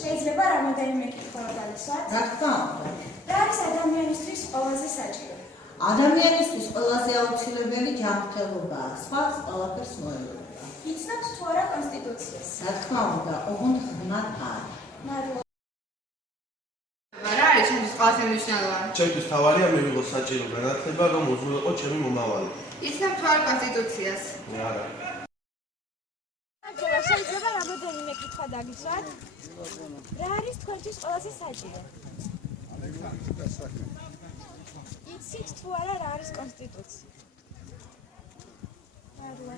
შეიძლება რამოდენიმე კითხვა გადავისვათ? რა თქმა უნდა. რა არის ადამიანისთვის ყველაზე საჭირო? ადამიანისთვის ყველაზე აუცილებელი ჯანმრთელობაა, სხვას ყველაფერს მოელოდება. იცნობთ თუ არა კონსტიტუციას? რა თქმა უნდა, ოღონდ ღრმად არ. მადლობა. რა არის ჩემთვის ყველაზე მნიშვნელოვანი? ჩემთვის თავარია მივიღო საჭირო განათლება, რომ უზრუნველყო ჩემი მომავალი. იცნობ თუ არა კონსტიტუციას? არა. შეიძლება რამოდენიმე კითხვა დაგისვათ? რა არის თქვენთვის ყველაზე საჭირო? იცით თუ არა რა არის კონსტიტუცია? მადლობა.